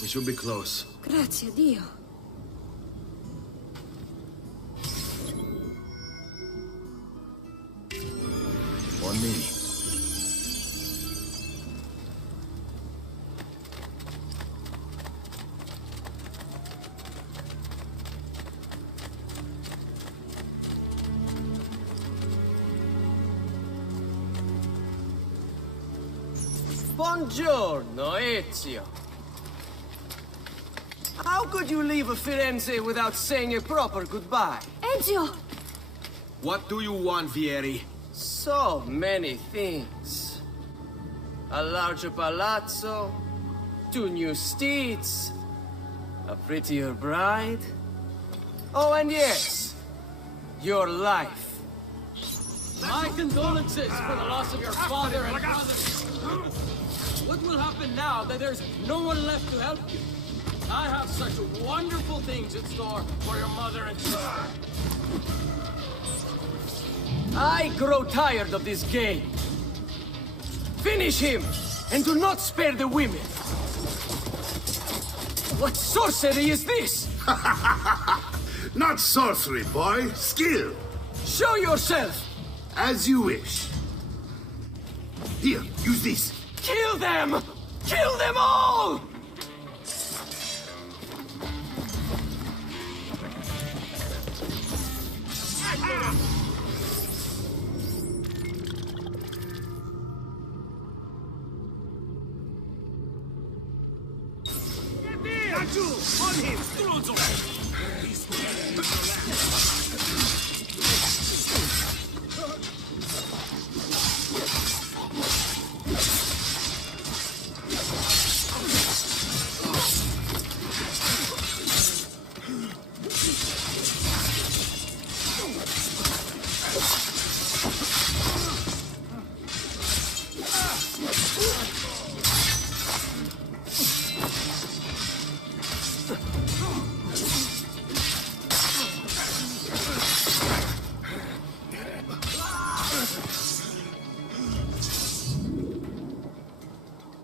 We should be close. Grazie a Dio. On me. Buongiorno, Ezio. How could you leave Firenze without saying a proper goodbye? Ezio! What do you want, Vieri? So many things. A larger palazzo, 2 new steeds, a prettier bride. Oh, and yes, your life. My condolences for the loss of your father and brother. What will happen now that there's no one left to help you? I have such wonderful things in store for your mother and sister. I grow tired of this game. Finish him, and do not spare the women. What sorcery is this? Not sorcery, boy. Skill. Show yourself! As you wish. Here, use this. Kill them! Kill them all! On him!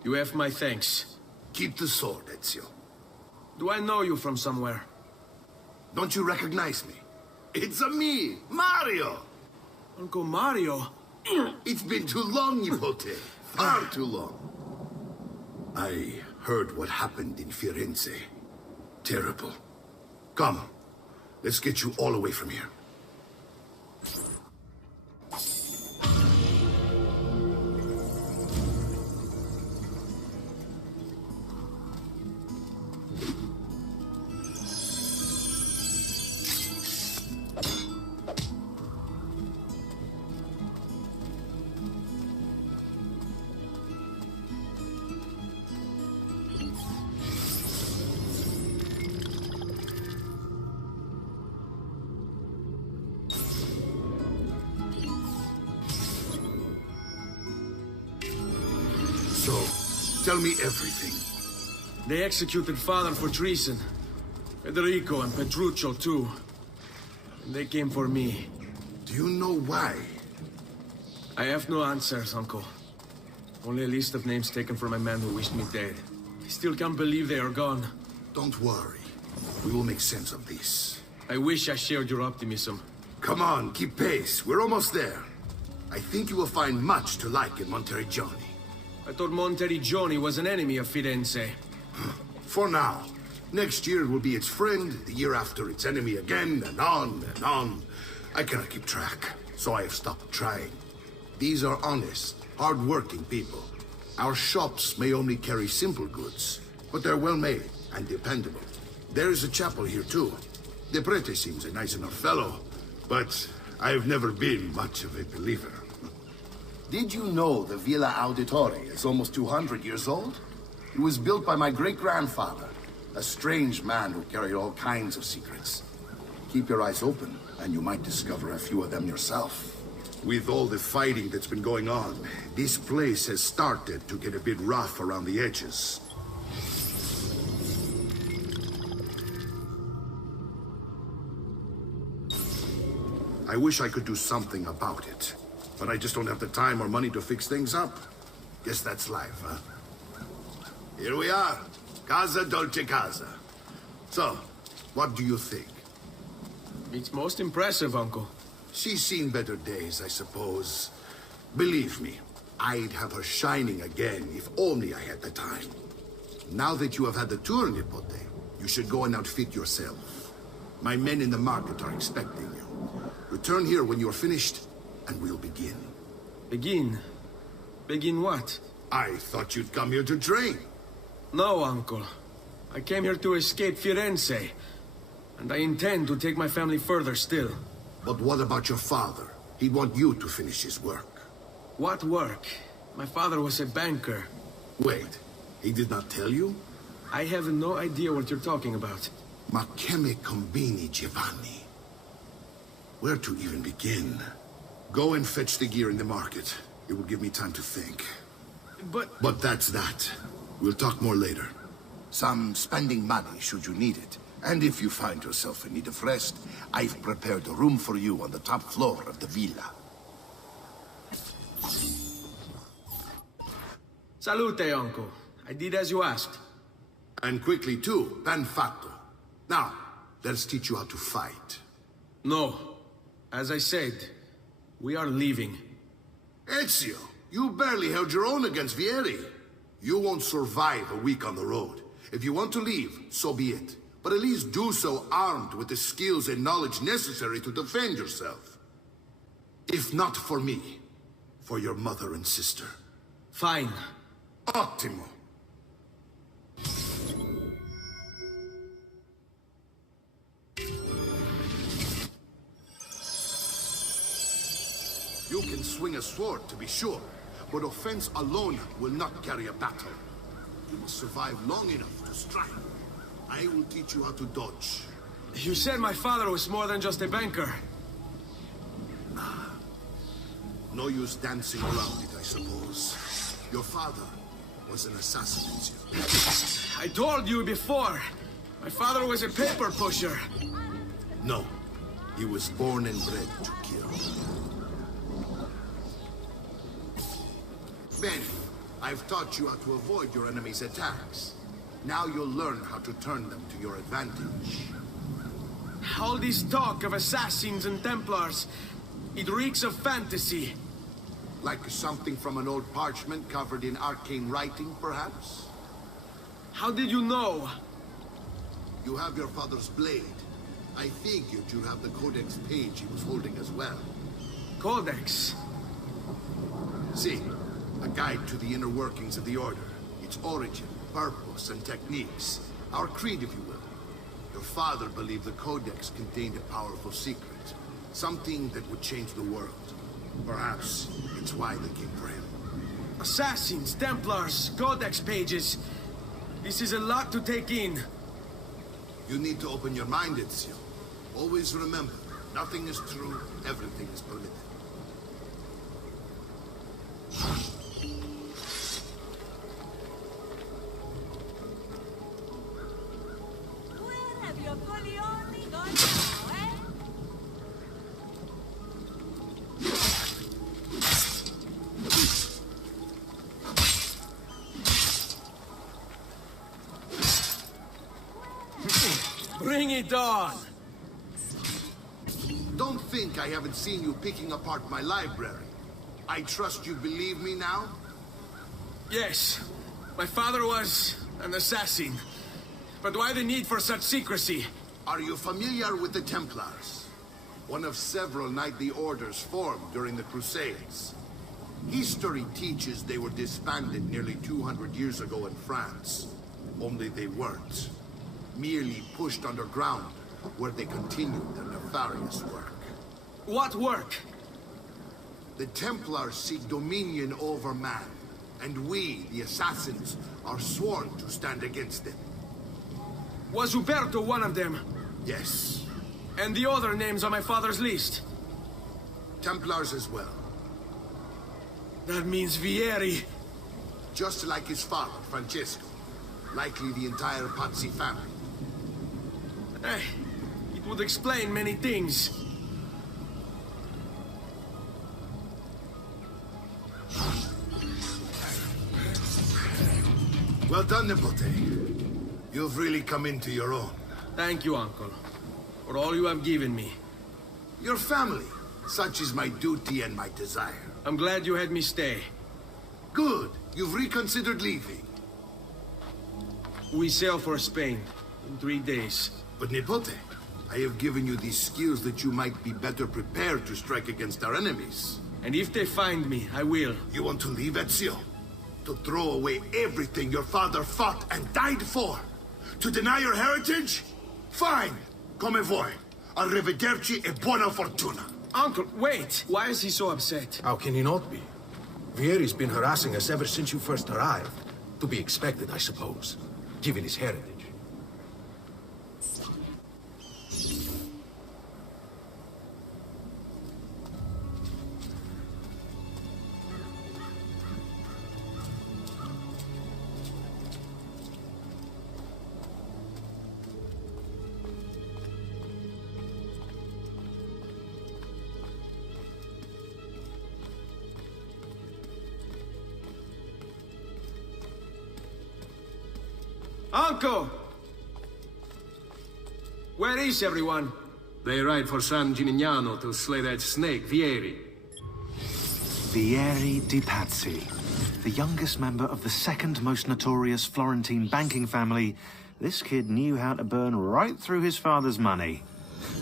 You have my thanks. Keep the sword, Ezio. Do I know you from somewhere? Don't you recognize me? It's a me, Mario! Uncle Mario? It's been too long, Nipote. Far too long. I heard what happened in Firenze. Terrible. Come, let's get you all away from here. So, tell me everything. They executed father for treason. Federico and Petruccio, too. And they came for me. Do you know why? I have no answers, Uncle. Only a list of names taken from my men who wished me dead. I still can't believe they are gone. Don't worry. We will make sense of this. I wish I shared your optimism. Come on, keep pace. We're almost there. I think you will find much to like in Monteriggioni. I thought Monteriggioni was an enemy of Firenze. For now. Next year it will be its friend, the year after its enemy again, and on and on. I cannot keep track, so I have stopped trying. These are honest, hard-working people. Our shops may only carry simple goods, but they're well-made and dependable. There is a chapel here, too. De Prete seems a nice enough fellow, but I've never been much of a believer. Did you know the Villa Auditore is almost 200 years old? It was built by my great-grandfather, a strange man who carried all kinds of secrets. Keep your eyes open, and you might discover a few of them yourself. With all the fighting that's been going on, this place has started to get a bit rough around the edges. I wish I could do something about it, but I just don't have the time or money to fix things up. Guess that's life, huh? Here we are. Casa Dolce Casa. So, what do you think? It's most impressive, Uncle. She's seen better days, I suppose. Believe me, I'd have her shining again if only I had the time. Now that you have had the tour, Nipote, you should go and outfit yourself. My men in the market are expecting you. Return here when you're finished, and we'll begin. Begin? Begin what? I thought you'd come here to train. No, Uncle. I came here to escape Firenze. And I intend to take my family further still. But what about your father? He'd want you to finish his work. What work? My father was a banker. Wait, he did not tell you? I have no idea what you're talking about. Ma che me combini, Giovanni? Where to even begin? Go and fetch the gear in the market. It will give me time to think. But that's that. We'll talk more later. Some spending money should you need it. And if you find yourself in need of rest, I've prepared a room for you on the top floor of the villa. Salute, Uncle. I did as you asked. And quickly too, ben fatto. Now, let's teach you how to fight. No. As I said, we are leaving. Ezio, you barely held your own against Vieri. You won't survive a week on the road. If you want to leave, so be it. But at least do so armed with the skills and knowledge necessary to defend yourself. If not for me, for your mother and sister. Fine. Ottimo. You can swing a sword, to be sure, but offense alone will not carry a battle. You must survive long enough to strike. I will teach you how to dodge. You said my father was more than just a banker. No use dancing around it, I suppose. Your father was an assassin, Ezio. I told you before. My father was a paper pusher. No, he was born and bred to kill. Ben, I've taught you how to avoid your enemy's attacks. Now you'll learn how to turn them to your advantage. All this talk of assassins and Templars, it reeks of fantasy. Like something from an old parchment covered in arcane writing, perhaps? How did you know? You have your father's blade. I figured you'd have the Codex page he was holding as well. Codex? See, a guide to the inner workings of the Order. Its origin, purpose, and techniques. Our creed, if you will. Your father believed the Codex contained a powerful secret. Something that would change the world. Perhaps it's why they came for him. Assassins, Templars, Codex pages. This is a lot to take in. You need to open your mind, Ezio. Always remember, nothing is true, everything is permitted. Where have your Corleone gone now, eh? Bring it on! Don't think I haven't seen you picking apart my library. I trust you believe me now? Yes, my father was an assassin. But why the need for such secrecy? Are you familiar with the Templars? One of several knightly orders formed during the Crusades. History teaches they were disbanded nearly 200 years ago in France. Only they weren't. Merely pushed underground, where they continued their nefarious work. What work? The Templars seek dominion over man, and we, the assassins, are sworn to stand against them. Was Uberto one of them? Yes. And the other names on my father's list? Templars as well. That means Vieri. Just like his father, Francesco. Likely the entire Pazzi family. It would explain many things. Well done, Nipote. You've really come into your own. Thank you, Uncle, for all you have given me. Your family. Such is my duty and my desire. I'm glad you had me stay. Good. You've reconsidered leaving. We sail for Spain in 3 days. But Nipote, I have given you these skills that you might be better prepared to strike against our enemies. And if they find me, I will. You want to leave Ezio? To throw away everything your father fought and died for? To deny your heritage? Fine. Come vuoi. Arrivederci e buona fortuna. Uncle, wait! Why is he so upset? How can he not be? Vieri's been harassing us ever since you first arrived. To be expected, I suppose, given his heritage. Uncle! Where is everyone? They ride for San Gimignano to slay that snake, Vieri. Vieri di Pazzi, the youngest member of the second most notorious Florentine banking family. This kid knew how to burn right through his father's money.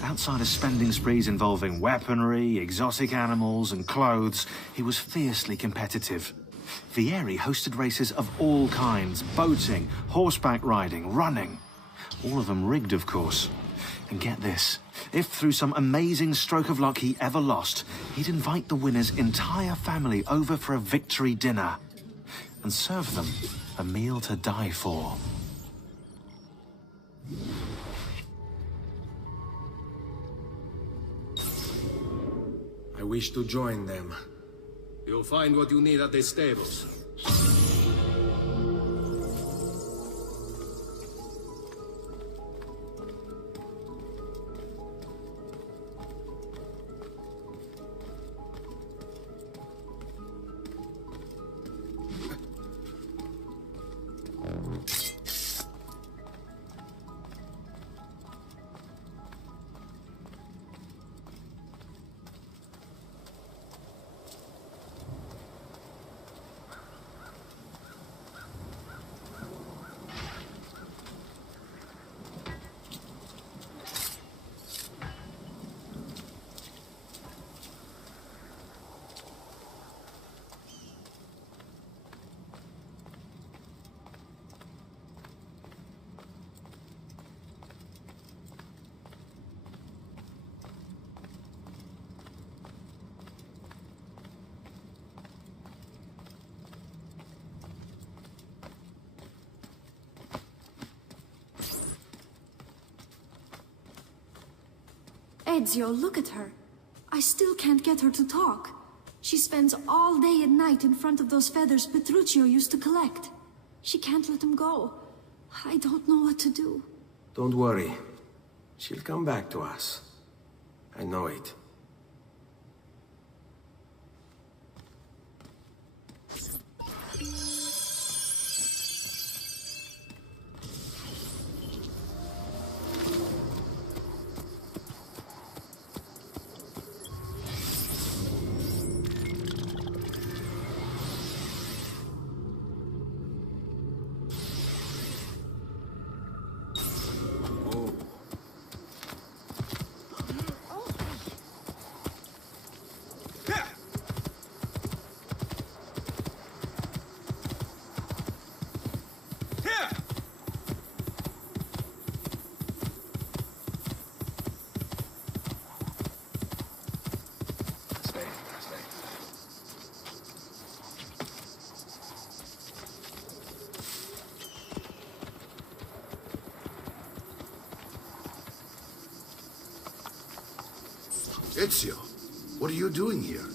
Outside of spending sprees involving weaponry, exotic animals, and clothes, he was fiercely competitive. Vieri hosted races of all kinds, boating, horseback riding, running. All of them rigged, of course. And get this, if through some amazing stroke of luck he ever lost, he'd invite the winner's entire family over for a victory dinner and serve them a meal to die for. I wish to join them. You'll find what you need at the stables. Ezio, look at her. I still can't get her to talk. She spends all day and night in front of those feathers Petruchio used to collect. She can't let them go. I don't know what to do. Don't worry. She'll come back to us. I know it. Ezio, what are you doing here?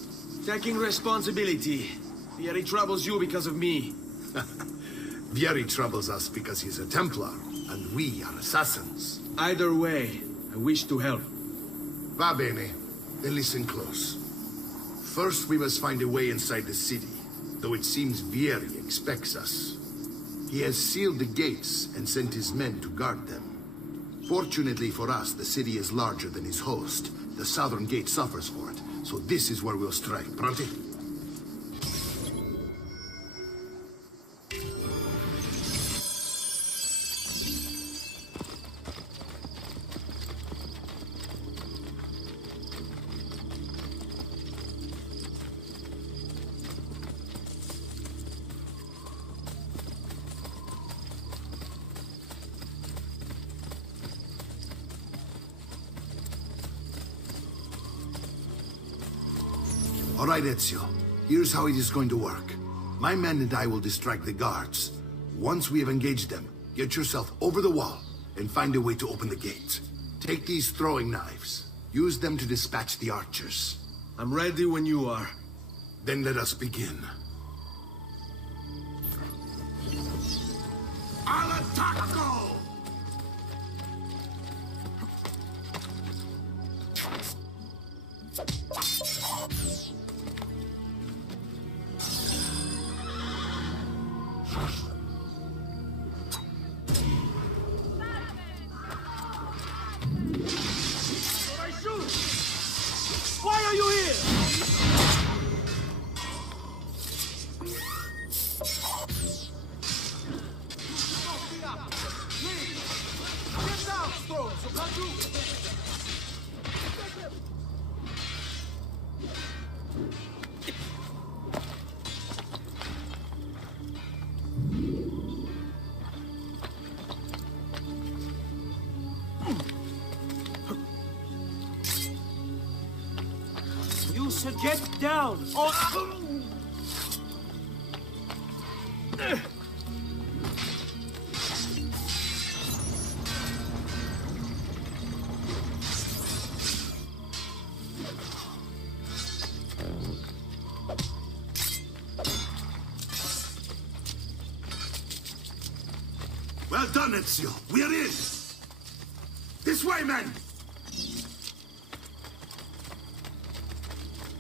Taking responsibility. Vieri troubles you because of me. Vieri troubles us because he's a Templar, and we are assassins. Either way, I wish to help. Va bene, then listen close. First, we must find a way inside the city, though it seems Vieri expects us. He has sealed the gates and sent his men to guard them. Fortunately for us, the city is larger than his host. The southern gate suffers for it, so this is where we'll strike. Pronti? All right, Ezio. Here's how it is going to work. My men and I will distract the guards. Once we have engaged them, get yourself over the wall and find a way to open the gate. Take these throwing knives. Use them to dispatch the archers. I'm ready when you are. Then let us begin. Al attacco! Why are you here? You should get down. Well done, Ezio. We're in. This way, men!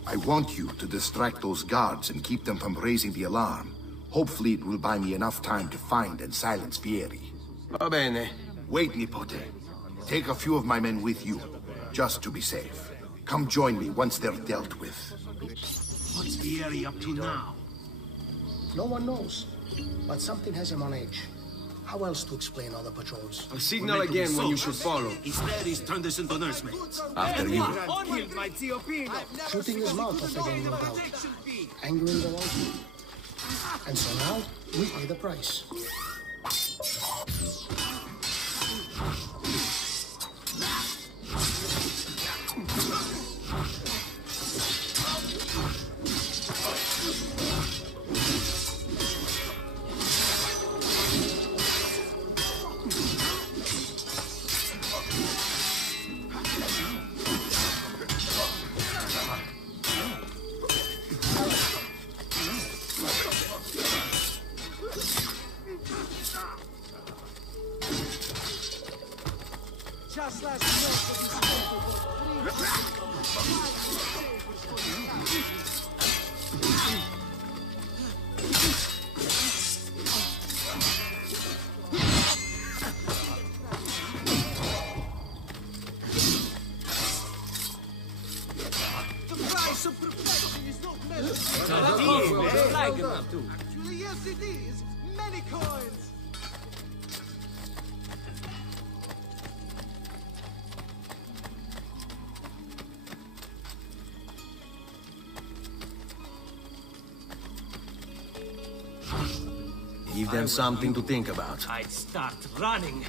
I want you to distract those guards and keep them from raising the alarm. Hopefully it will buy me enough time to find and silence Vieri. Va bene. Wait, Nipote. Take a few of my men with you, just to be safe. Come join me once they're dealt with. What's Vieri up to now? No one knows, but something has him on edge. How else to explain all the patrols? I'll signal again when you should follow. Instead, he's turned us into nursemaids. After you. Shooting his mouth off again, no doubt. Angering the wrong people. And so now, we pay the price. Just last The price of perfection is not measured. Actually, yes, it is. Many coins. Give them something to think about. I'd start running.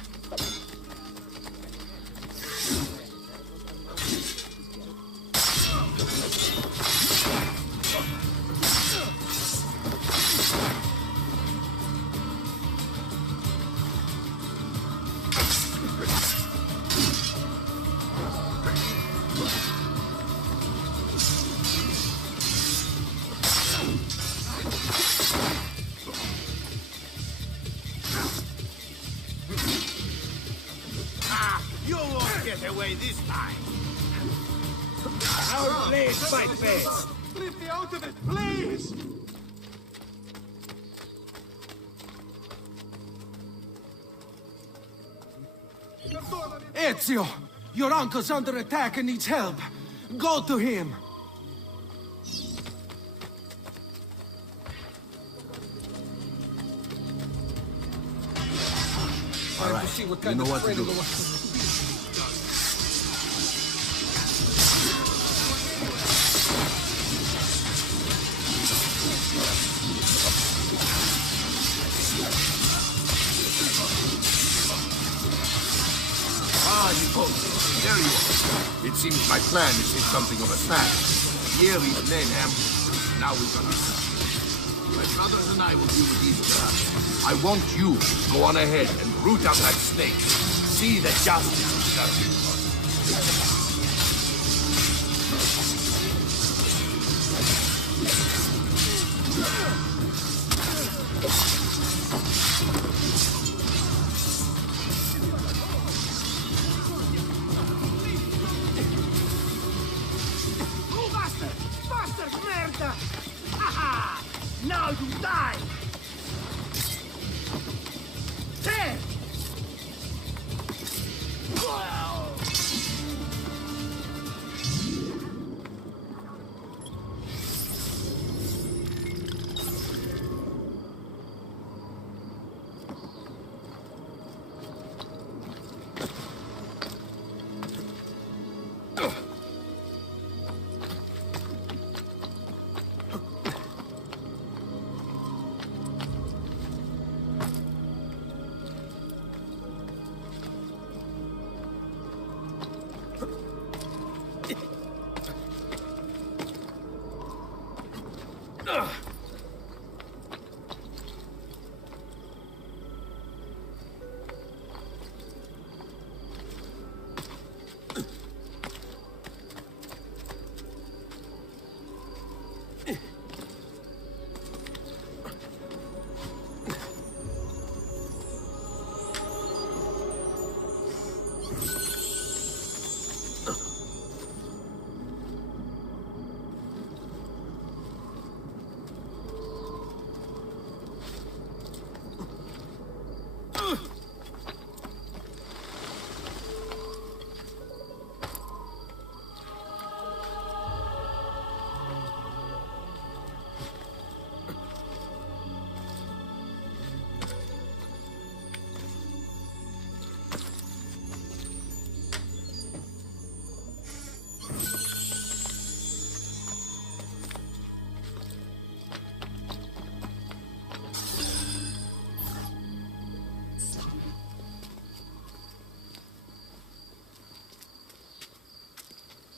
You won't get away this time. Our blades fight best. Leave me out of it, please! Ezio! Your uncle's under attack and needs help. Go to him! All right, you know what to do. There you are. It seems my plan is in something of a snap. Vieri's men ambushed. Now we've got our My brothers and I will deal with these traps. I want you to go on ahead and root out that snake. See that justice is done. Now you die! There!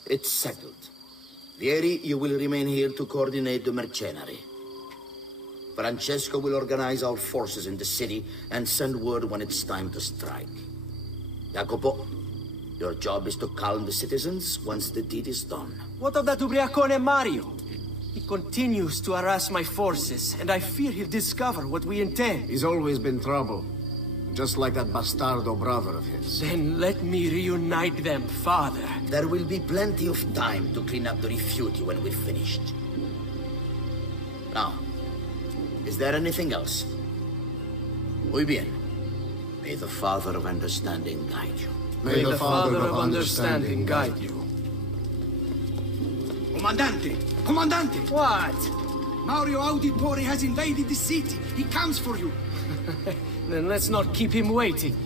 It's settled. Vieri, you will remain here to coordinate the mercenary. Francesco will organize our forces in the city and send word when it's time to strike. Jacopo, your job is to calm the citizens once the deed is done. What of that Ubriacone Mario? He continues to harass my forces, and I fear he'll discover what we intend. He's always been trouble. Just like that bastardo brother of his. Then let me reunite them, father. There will be plenty of time to clean up the rifiuti when we're finished. Now, is there anything else? Muy bien. May the Father of Understanding guide you. May the Father of Understanding guide you. Comandante! Comandante! What? Mario Auditore has invaded the city. He comes for you. Then let's not keep him waiting.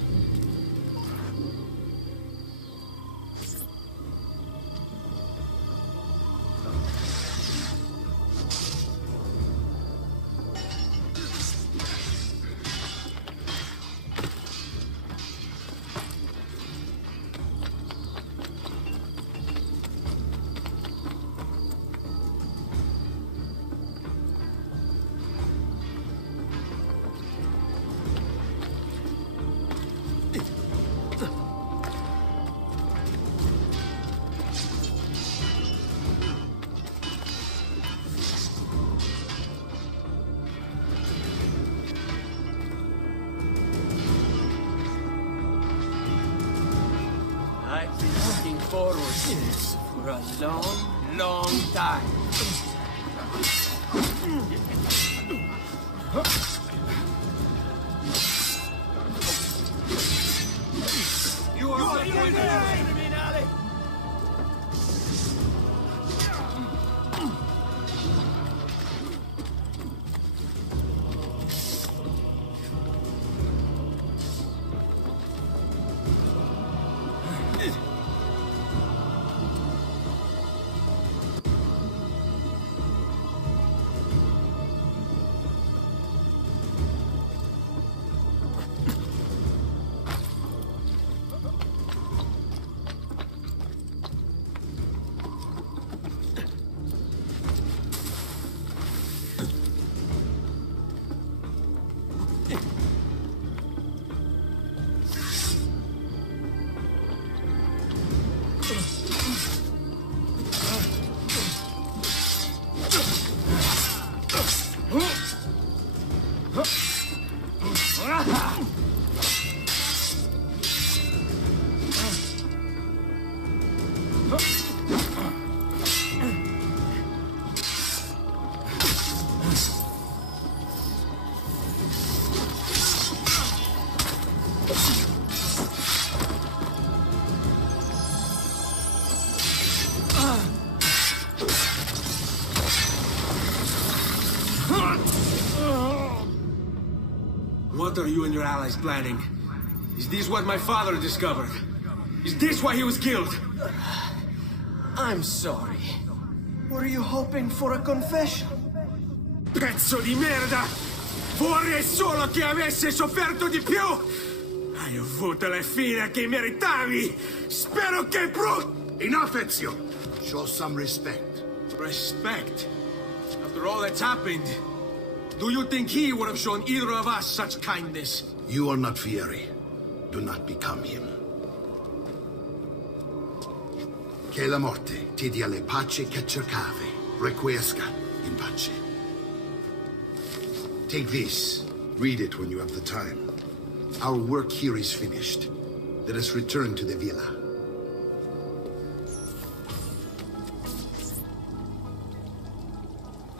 I've been looking forward to this for a long, long time. You are What are you and your allies planning? Is this what my father discovered? Is this why he was killed? I'm sorry. Were you hoping for a confession? Pezzo di merda! Vorrei solo che avesse sofferto di più! Hai avuto la fine che meritavi! Spero che Enough, Ezio! Show some respect. Respect? After all that's happened, do you think he would have shown either of us such kindness? You are not Fieri. Do not become him. Che la morte ti dia le pace che cercavi. Requiesca in pace. Take this. Read it when you have the time. Our work here is finished. Let us return to the villa.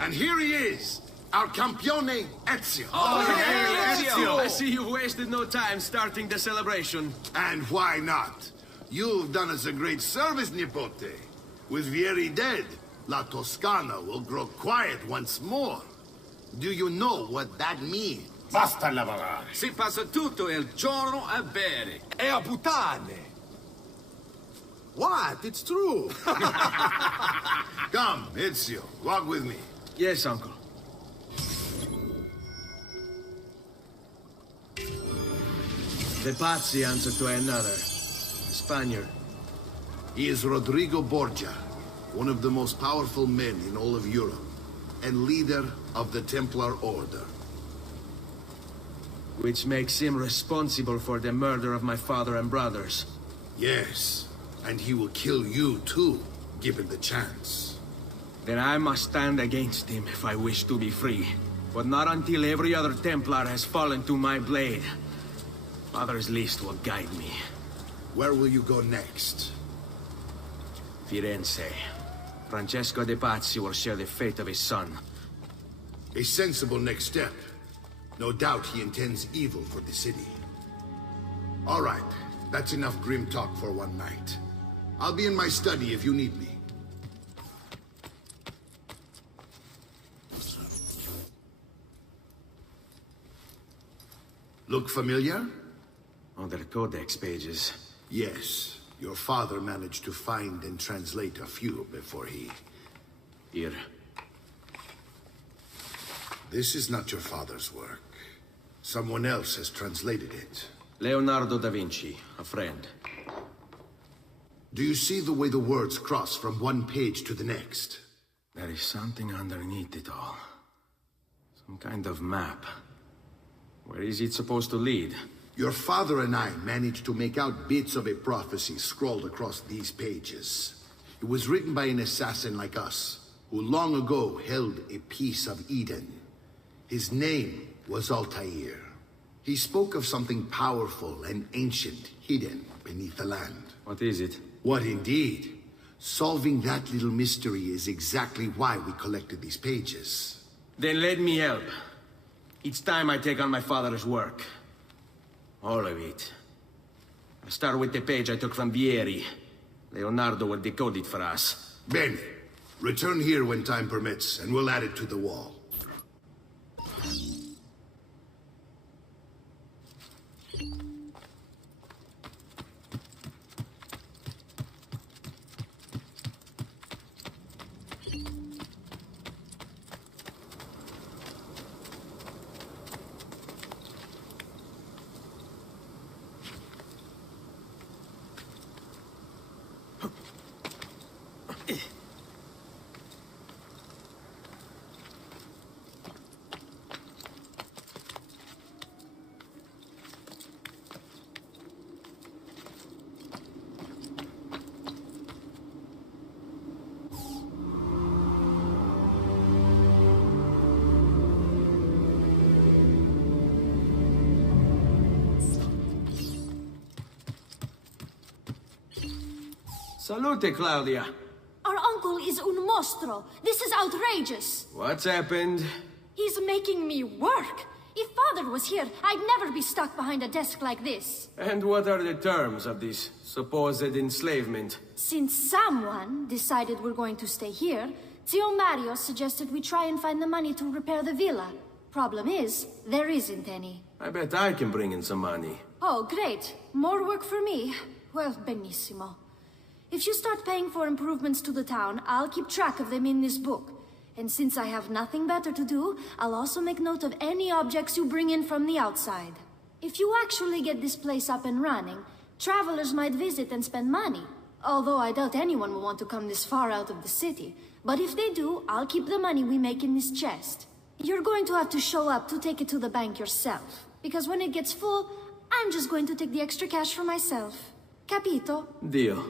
And here he is, our campione Ezio. Oh, hey, Ezio! I see you've wasted no time starting the celebration. And why not? You've done us a great service, Nipote. With Vieri dead, La Toscana will grow quiet once more. Do you know what that means? Basta lavorare. Si passa tutto il giorno a bere. E a puttane. What? It's true. Come, Ezio, walk with me. Yes, uncle. The Pazzi answer to another. Spaniard. He is Rodrigo Borgia, one of the most powerful men in all of Europe, and leader of the Templar Order. Which makes him responsible for the murder of my father and brothers. Yes, and he will kill you too, given the chance. Then I must stand against him if I wish to be free. But not until every other Templar has fallen to my blade. Father's list will guide me. Where will you go next? Firenze. Francesco de Pazzi will share the fate of his son. A sensible next step. No doubt he intends evil for the city. All right, that's enough grim talk for one night. I'll be in my study if you need me. Look familiar? Other codex pages. Yes. Your father managed to find and translate a few before he... Here. This is not your father's work. Someone else has translated it. Leonardo da Vinci, a friend. Do you see the way the words cross from one page to the next? There is something underneath it all. Some kind of map. Where is it supposed to lead? Your father and I managed to make out bits of a prophecy scrawled across these pages. It was written by an assassin like us, who long ago held a piece of Eden. His name was Altair. He spoke of something powerful and ancient hidden beneath the land. What is it? What indeed? Solving that little mystery is exactly why we collected these pages. Then let me help. Each time I take on my father's work. All of it. I start with the page I took from Vieri. Leonardo will decode it for us. Bene. Return here when time permits, and we'll add it to the wall. Salute, Claudia. Our uncle is un mostro. This is outrageous. What's happened? He's making me work. If Father was here, I'd never be stuck behind a desk like this. And what are the terms of this supposed enslavement? Since someone decided we're going to stay here, Zio Mario suggested we try and find the money to repair the villa. Problem is, there isn't any. I bet I can bring in some money. Oh, great. More work for me. Well, benissimo. If you start paying for improvements to the town, I'll keep track of them in this book. And since I have nothing better to do, I'll also make note of any objects you bring in from the outside. If you actually get this place up and running, travelers might visit and spend money. Although I doubt anyone will want to come this far out of the city. But if they do, I'll keep the money we make in this chest. You're going to have to show up to take it to the bank yourself. Because when it gets full, I'm just going to take the extra cash for myself. Capito? Deal.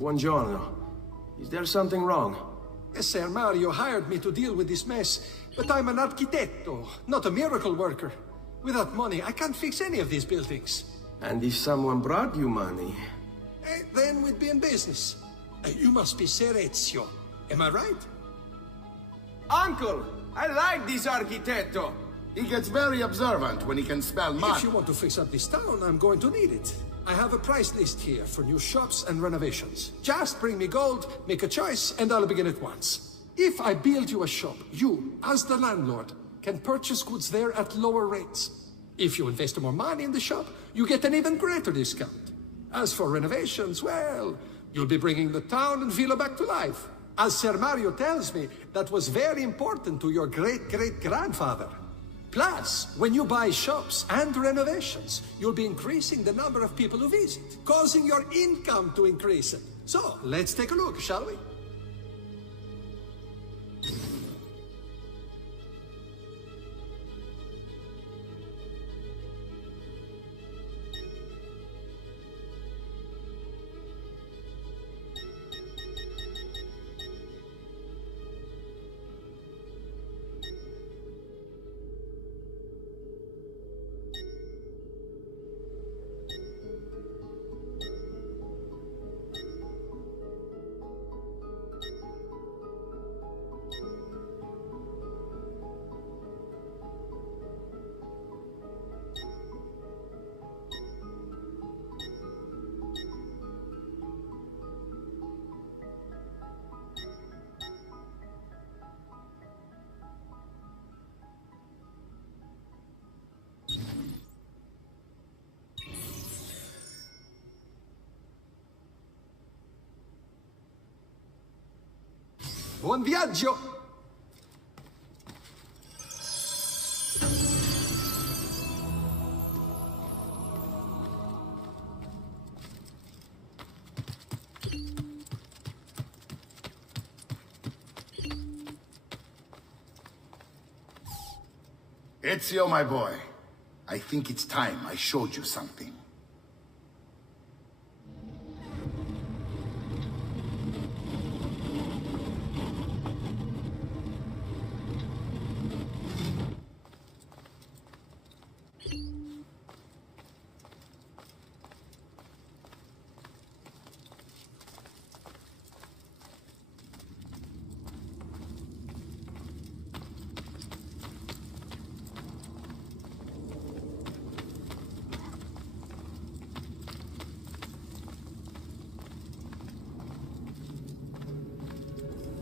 Buongiorno. Is there something wrong? Ser Mario hired me to deal with this mess, but I'm an architetto, not a miracle worker. Without money, I can't fix any of these buildings. And if someone brought you money? Then we'd be in business. You must be Ser Ezio. Am I right? Uncle! I like this architetto! He gets very observant when he can spell money. If you want to fix up this town, I'm going to need it. I have a price list here for new shops and renovations. Just bring me gold, make a choice, and I'll begin at once. If I build you a shop, you, as the landlord, can purchase goods there at lower rates. If you invest more money in the shop, you get an even greater discount. As for renovations, well, you'll be bringing the town and villa back to life. As Ser Mario tells me, that was very important to your great-great-grandfather. Plus, when you buy shops and renovations, you'll be increasing the number of people who visit, causing your income to increase. So, let's take a look, shall we? Buon viaggio! Ezio, my boy. I think it's time I showed you something.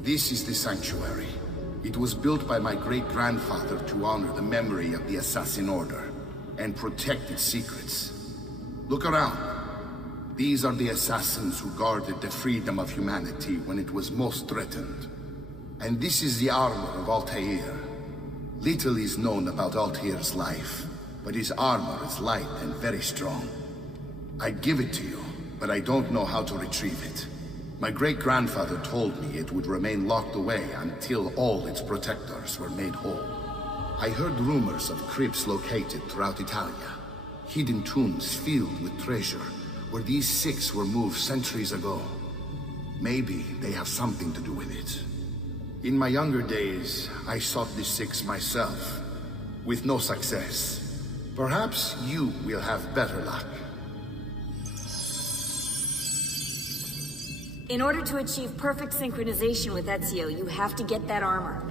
This is the sanctuary. It was built by my great-grandfather to honor the memory of the Assassin Order and protect its secrets. Look around. These are the assassins who guarded the freedom of humanity when it was most threatened. And this is the armor of Altair. Little is known about Altair's life, but his armor is light and very strong. I'd give it to you, but I don't know how to retrieve it. My great-grandfather told me it would remain locked away until all its protectors were made whole. I heard rumors of crypts located throughout Italia, hidden tombs filled with treasure, where these six were moved centuries ago. Maybe they have something to do with it. In my younger days, I sought the six myself, with no success. Perhaps you will have better luck. In order to achieve perfect synchronization with Ezio, you have to get that armor.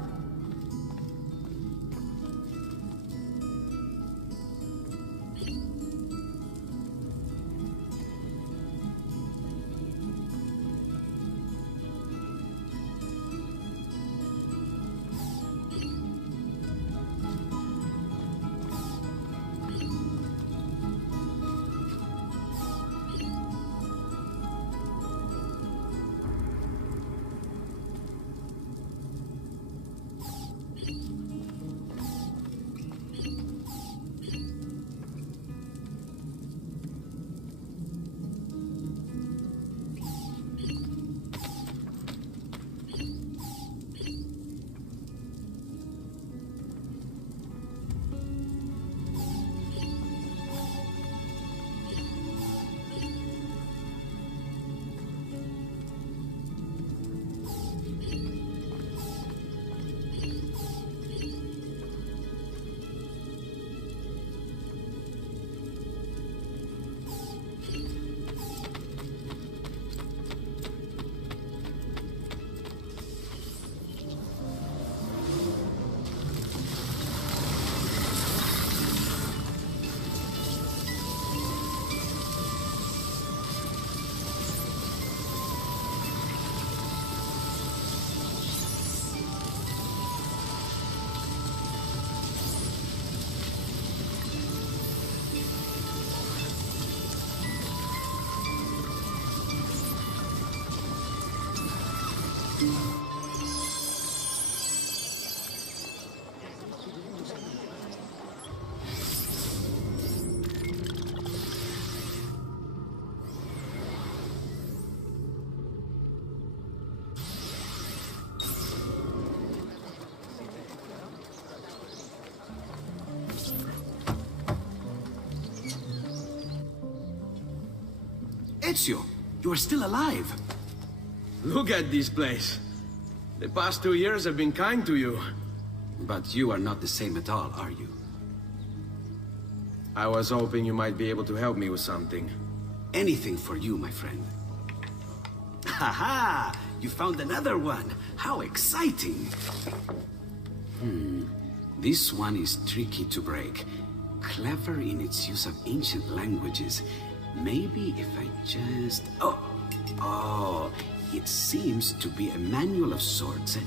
Ezio, you are still alive. Look at this place. The past 2 years have been kind to you. But you are not the same at all, are you? I was hoping you might be able to help me with something. Anything for you, my friend. Haha! You found another one! How exciting! This one is tricky to break. Clever in its use of ancient languages. Maybe if I just... Oh, it seems to be a manual of sorts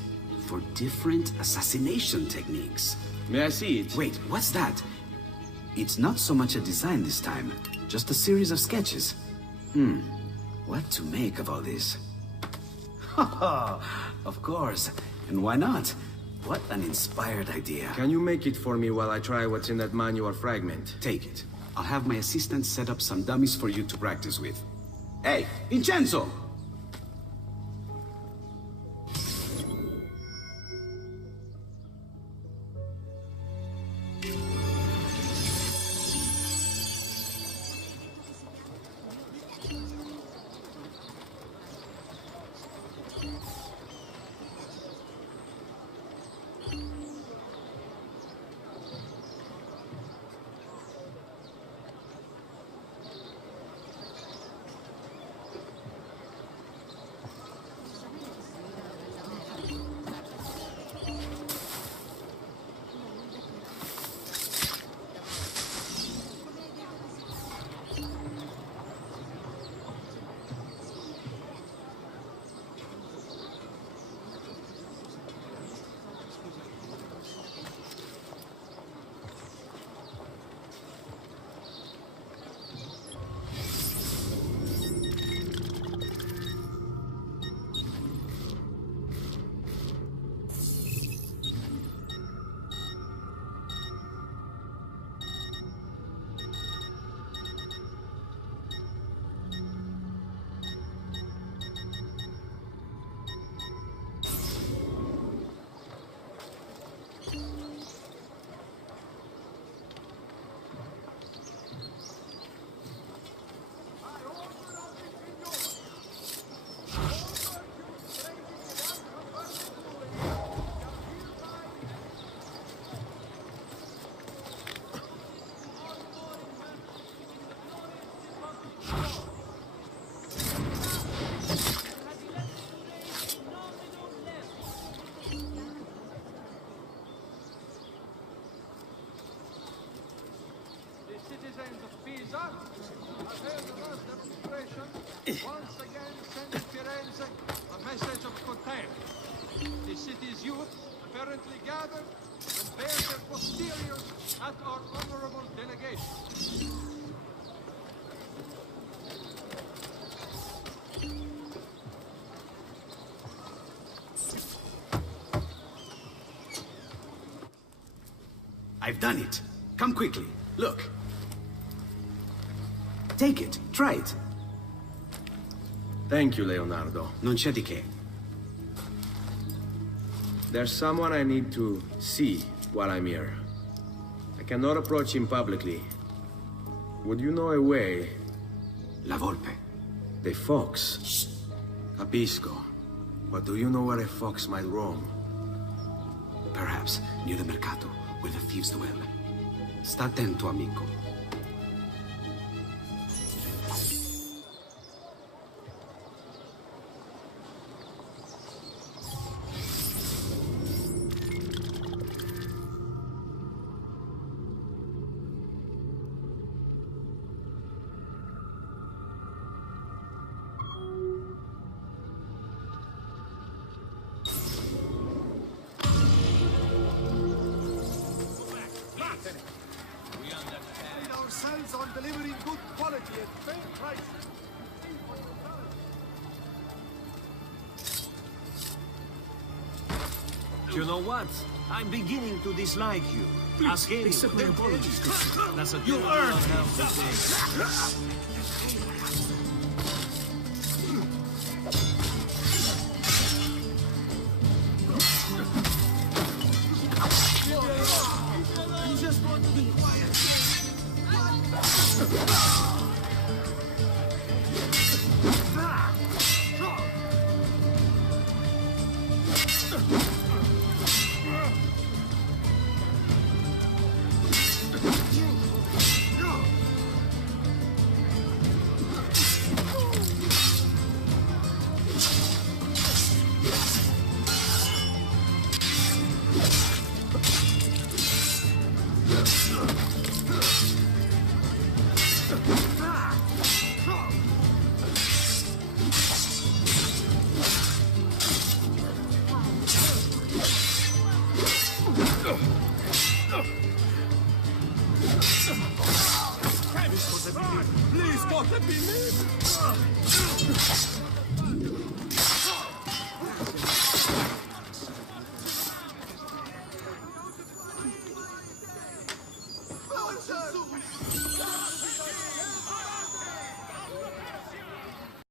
for different assassination techniques. May I see it? Wait, what's that? It's not so much a design this time, just a series of sketches. What to make of all this? Of course, and why not? What an inspired idea. Can you make it for me while I try what's in that manual fragment? Take it. I'll have my assistant set up some dummies for you to practice with. Hey, Vincenzo! Once again, send to Firenze a message of content. The city's youth apparently gathered and bear their posteriors at our honorable delegation. I've done it. Come quickly. Look. Take it. Try it. Thank you, Leonardo. Non c'è di che. There's someone I need to see while I'm here. I cannot approach him publicly. Would you know a way? La Volpe. The fox. Shh. Capisco. But do you know where a fox might roam? Perhaps near the Mercato, where the thieves dwell. Sta attento, amico. On delivering good quality at fair prices. You know what? I'm beginning to dislike you. Ask anyone. Accept my apologies. That's a You earned unhealthy thing. You just want to be quiet. Please, God, let me live!